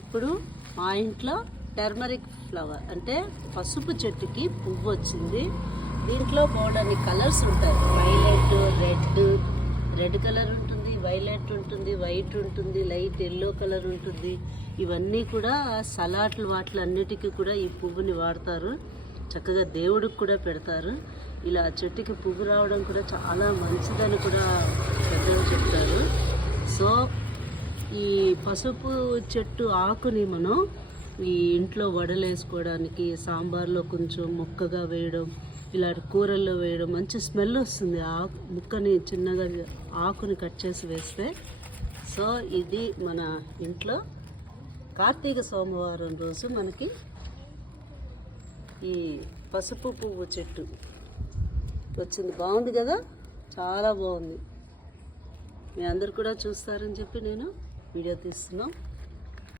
ఇప్పుడు మా ఇంట్లో టర్మరిక్ ఫ్లవర్ అంటే పసుపు చెట్టుకి పువ్వు వచ్చింది. దీంట్లో బోర్డని కలర్స్ ఉంటాయి. వైలెట్, రెడ్ కలర్ ఉంటుంది, వైలెట్ ఉంటుంది, వైట్ ఉంటుంది, లైట్ ఎల్లో కలర్ ఉంటుంది. ఇవన్నీ కూడా సలాట్లు వాటిలు అన్నిటికీ కూడా ఈ పువ్వుని వాడతారు. చక్కగా దేవుడికి కూడా పెడతారు. ఇలా చెట్టుకి పువ్వు రావడం కూడా చాలా మంచిదని కూడా పెద్దలు చెప్తారు. సో ఈ పసుపు చెట్టు ఆకుని మనం ఈ ఇంట్లో వడలేసుకోవడానికి, సాంబార్లో కొంచెం ముక్కగా వేయడం, ఇలాంటి కూరల్లో వేయడం మంచి స్మెల్ వస్తుంది. ఆకు ముక్కని చిన్నగా ఆకుని కట్ చేసి వేస్తే. సో ఇది మన ఇంట్లో కార్తీక సోమవారం రోజు మనకి ఈ పసుపు పువ్వు చెట్టు వచ్చింది. బాగుంది కదా, చాలా బాగుంది. మీ అందరు కూడా చూస్తారని చెప్పి నేను వీడియో తీస్తున్నాం.